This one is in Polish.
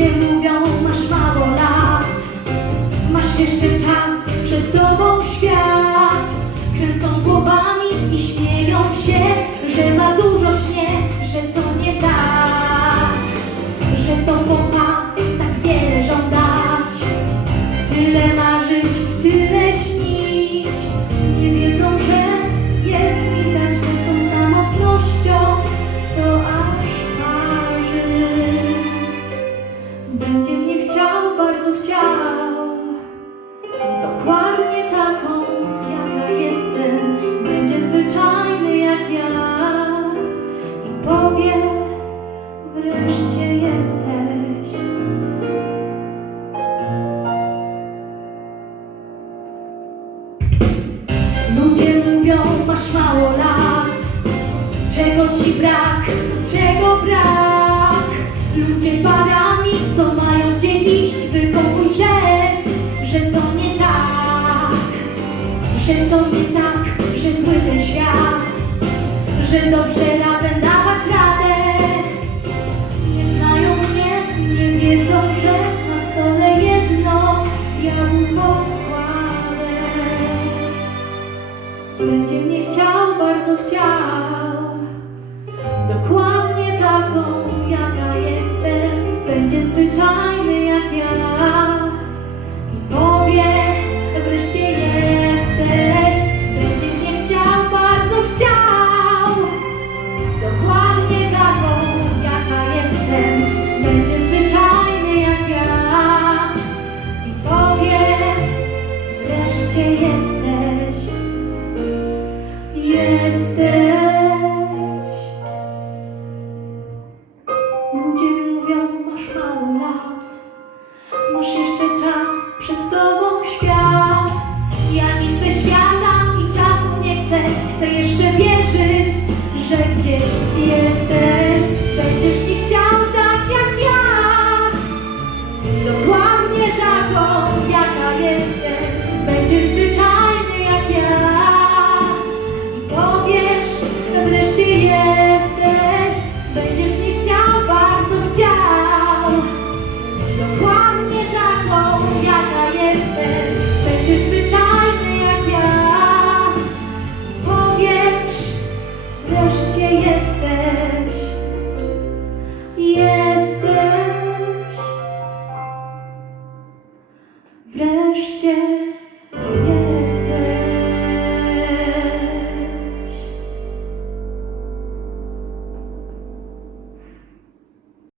cię lubią, masz mało lat. Masz jeszcze czas, przed tobą świat. Kręcą głowami i śmieją się Że za dużo śnie, że to nie tak. Że to popa tak wiele żądać. Tyle ma Będzie mnie chciał, bardzo chciał. Dokładnie taką, jaka jestem. Będzie zwyczajny jak ja. I powie, wreszcie jesteś. Ludzie mówią, masz mało lat. Czego ci brak, czego brak? Ludzie parami, co mają gdzie iść, wypokój się, że to nie tak, że to nie tak, że zły ten świat, że dobrze razem dawać radę. Nie znają mnie, nie wiedzą, że na stole jedno jabłko kładę. Będzie mnie chciał, bardzo chciał.